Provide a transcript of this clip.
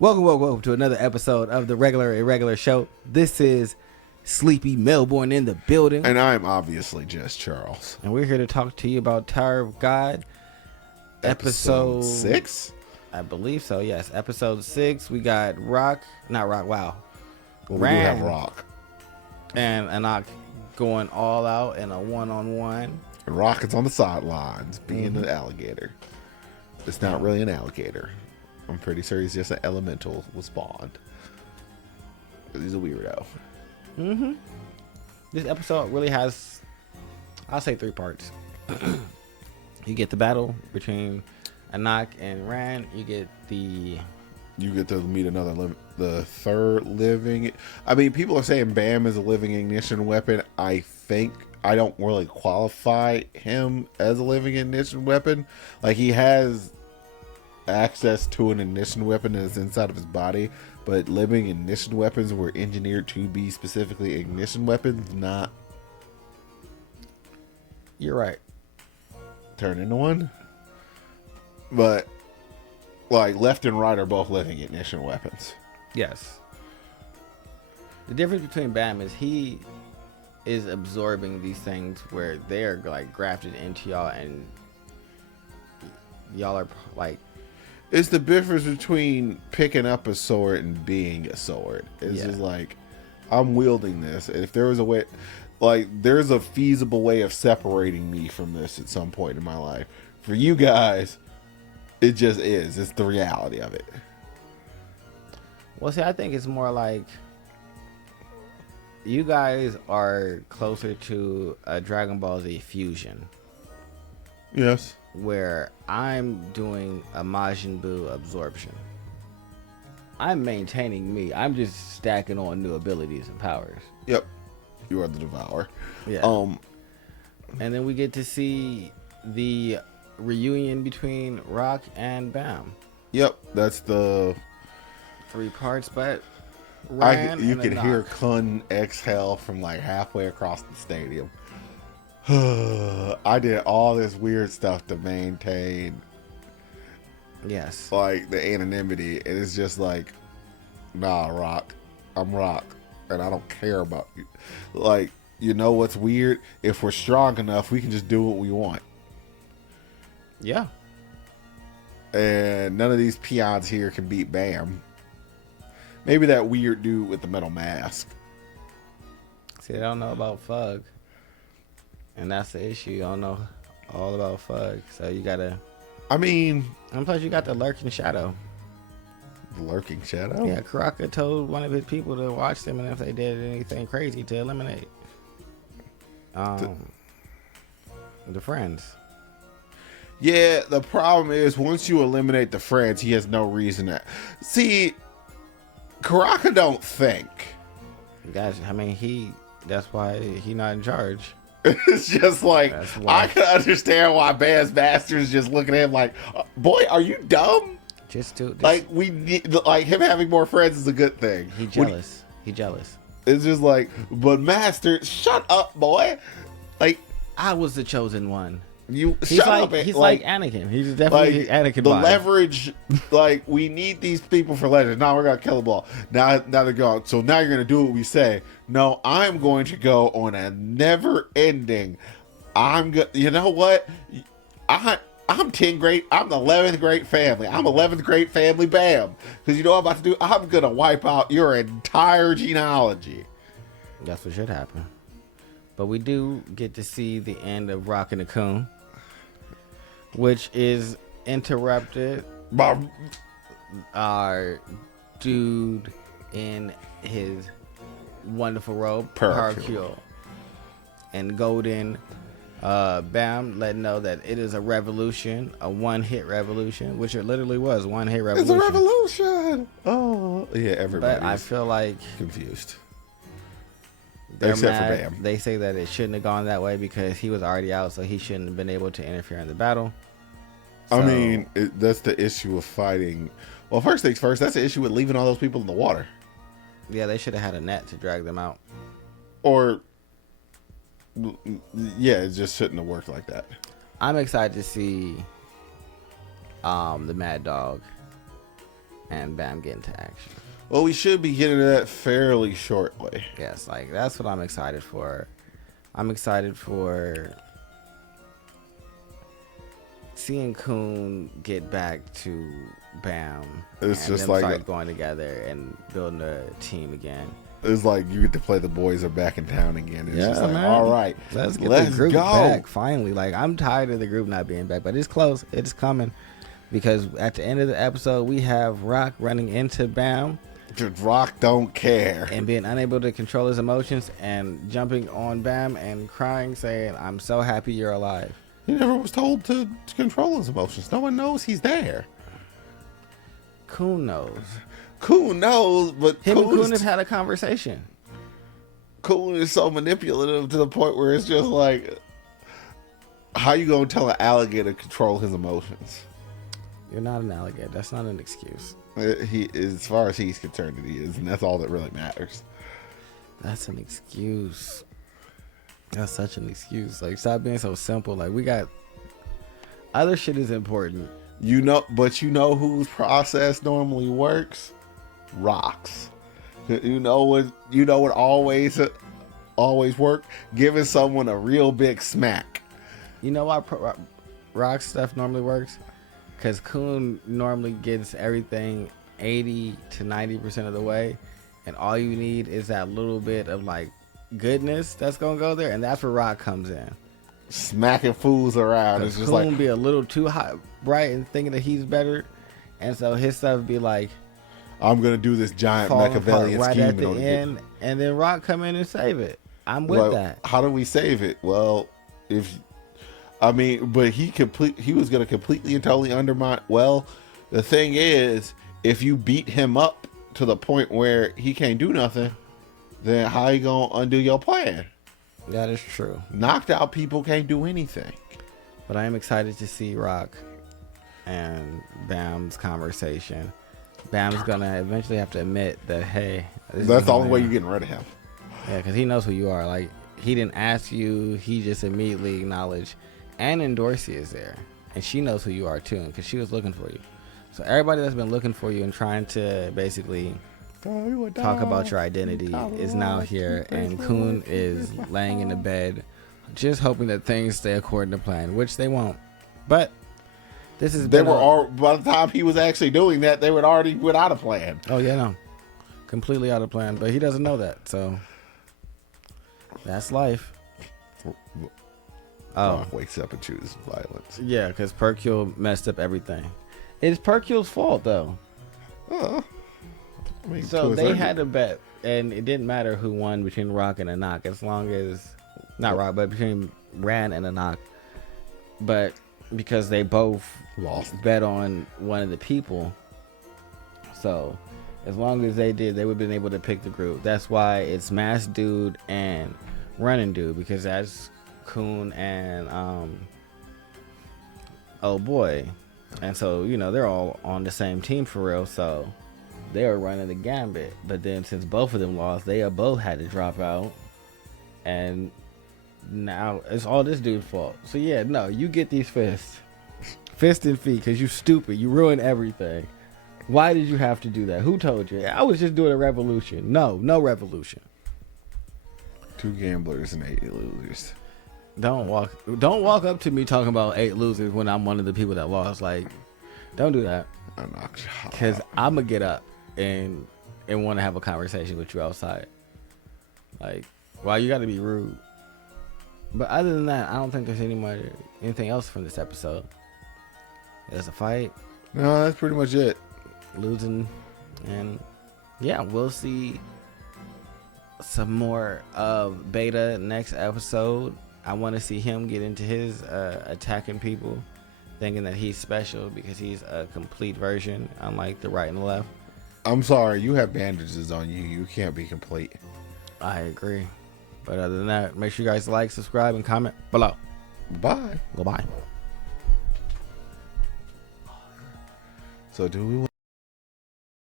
Welcome to another episode of the Irregular show. This is Sleepy Melbourne in the building. And I'm obviously just Charles. And we're here to talk to you about Tower of God. Episode 6? I believe so, yes. Episode 6. We got Ran. We do have Rock. And Anak going all out in a one-on-one. And Rock is on the sidelines being an alligator. It's not really an alligator. I'm pretty sure he's just an elemental with spawned. He's a weirdo. Mm-hmm. This episode really has, I'll say, 3 parts. You get the battle between Anak and Ran. You get to meet the third living. I mean, people are saying Bam is a living ignition weapon. I think I don't really qualify him as a living ignition weapon. Like, he has access to an ignition weapon that's inside of his body, but living ignition weapons were engineered to be specifically ignition weapons, not You're right. turn into one. But like left and right are both living ignition weapons. Yes. The difference between Bam is he is absorbing these things where they're like grafted into y'all, and y'all are like, It's the difference between picking up a sword and being a sword. It's just like, I'm wielding this. And if there was a way, like, there's a feasible way of separating me from this at some point in my life. For you guys, it just is. It's the reality of it. well, see, I think it's more like you guys are closer to a Dragon Ball Z fusion. Yes. Where I'm doing a Majin Buu absorption. I'm maintaining me. I'm just stacking on new abilities and powers. Yep. You are the devourer. Yeah. And then we get to see the reunion between Rock and Bam. Yep. That's the 3 parts, but you can hear Kun exhale from like halfway across the stadium. I did all this weird stuff to maintain, like the anonymity, and it's just like, nah, Rock, I'm Rock, and I don't care about you. Like, you know what's weird? If we're strong enough, we can just do what we want. Yeah. And none of these peons here can beat Bam. Maybe that weird dude with the metal mask. See, I don't know about Fug. And that's the issue. You don't know all about Fug. So you gotta... I mean... And plus you got the lurking shadow. The lurking shadow? Yeah, Karaka told one of his people to watch them, and if they did anything crazy, to eliminate the friends. Yeah, the problem is once you eliminate the friends, he has no reason to... See, Karaka don't think. Guys, I mean, that's why he not in charge. It's just like, I can understand why Bam's Master is just looking at him like, boy, are you dumb? Like, we need, like, him having more friends is a good thing. He jealous. It's just like, but Master, shut up, boy. Like, I was the chosen one. He's like Anakin. He's definitely like, Anakin. The leverage, like, we need these people for legends. Now we're gonna kill them all. Now they're gone. So now you're gonna do what we say. No, I'm going to go on a never-ending. You know what? I'm 10 great. I'm the 11th great family. I'm 11th great family. Bam. Because you know what I'm about to do? I'm gonna wipe out your entire genealogy. That's what should happen. But we do get to see the end of Rock and the Coon, which is interrupted by our dude in his wonderful robe, Hercule, and Golden Bam letting know that it is a revolution, a one-hit revolution, which it literally was, one-hit revolution. It's a revolution! Oh, yeah, everybody's But I feel like confused. Except for Bam. They say that it shouldn't have gone that way because he was already out, so he shouldn't have been able to interfere in the battle. I mean, that's the issue of fighting. Well, first things first, that's the issue with leaving all those people in the water. Yeah, they should have had a net to drag them out. Or, yeah, it just shouldn't have worked like that. I'm excited to see the Mad Dog and Bam get into action. Well, we should be getting to that fairly shortly. Yes, like that's what I'm excited for. I'm excited for seeing Kun get back to Bam. It's and just them like start going together and building a team again. It's like you get to play the boys are back in town again. It's just like, man. all right, Let's get the group back finally. Like, I'm tired of the group not being back, but it's close. It's coming. Because at the end of the episode, we have Rock running into Bam. Rock don't care. And being unable to control his emotions and jumping on Bam and crying, saying, I'm so happy you're alive. He never was told to control his emotions. No one knows he's there. Kun knows. Kun knows, but Him and Kun have had a conversation. Kun is so manipulative to the point where it's just like, how you gonna tell an alligator to control his emotions? You're not an alligator. That's not an excuse. He, as far as he's concerned, he is, and that's all that really matters. That's an excuse. That's such an excuse. Like, stop being so simple. Like, we got other shit is important. You know, but you know whose process normally works? Rocks. You know what always work? Giving someone a real big smack. You know why Rock stuff normally works? Because Kun normally gets everything 80 to 90% of the way, and all you need is that little bit of like goodness that's gonna go there, and that's where Rock comes in. Smacking fools around. It's just Kun like be a little too hot, bright, and thinking that he's better, and so his stuff be like, I'm gonna do this giant Machiavellian right scheme at the end, and then Rock come in and save it. I'm with that. How do we save it? Well, but he was gonna completely and totally undermine. Well, the thing is, if you beat him up to the point where he can't do nothing, then how you gonna undo your plan? That is true. Knocked out people can't do anything. But I am excited to see Rock and Bam's conversation. Bam's gonna eventually have to admit that, hey, that's the only way you're getting rid of him. Yeah, because he knows who you are. Like, he didn't ask you, he just immediately acknowledged. And Endorsi is there, and she knows who you are too, because she was looking for you. So everybody that's been looking for you and trying to basically talk about your identity is now here, and Kun is laying in the bed just hoping that things stay according to plan, which they won't. But this is by the time he was actually doing that, they were already without a plan. Oh yeah, no, completely out of plan. But he doesn't know that, so that's life. Rock wakes up and chooses violence. Yeah, because Percule messed up everything. It's Percule's fault though. So they had a bet, and it didn't matter who won between Rock and Anak, as long as not Rock, but between Ran and Anak. But because they both lost, bet on one of the people, so as long as they did, they would have been able to pick the group. That's why it's Masked Dude and Running Dude, because that's Kun and oh boy, and so they're all on the same team for real. So they were running the gambit, but then since both of them lost, they both had to drop out, and now it's all this dude's fault. So yeah, no, you get these fist and feet because you stupid. You ruined everything. Why did you have to do that? Who told you? I was just doing a revolution. No revolution. 2 gamblers and 8 losers. Don't walk up to me talking about 8 losers when I'm one of the people that lost. Like, don't do that. Because I'm going to get up and want to have a conversation with you outside. Like, why you got to be rude? But other than that, I don't think there's anything else from this episode. There's a fight. No, that's pretty much it. Losing. And yeah, we'll see some more of Beta next episode. I want to see him get into his attacking people, thinking that he's special because he's a complete version, unlike the right and the left. I'm sorry, you have bandages on you. You can't be complete. I agree. But other than that, make sure you guys like, subscribe, and comment below. Bye. Goodbye. So do we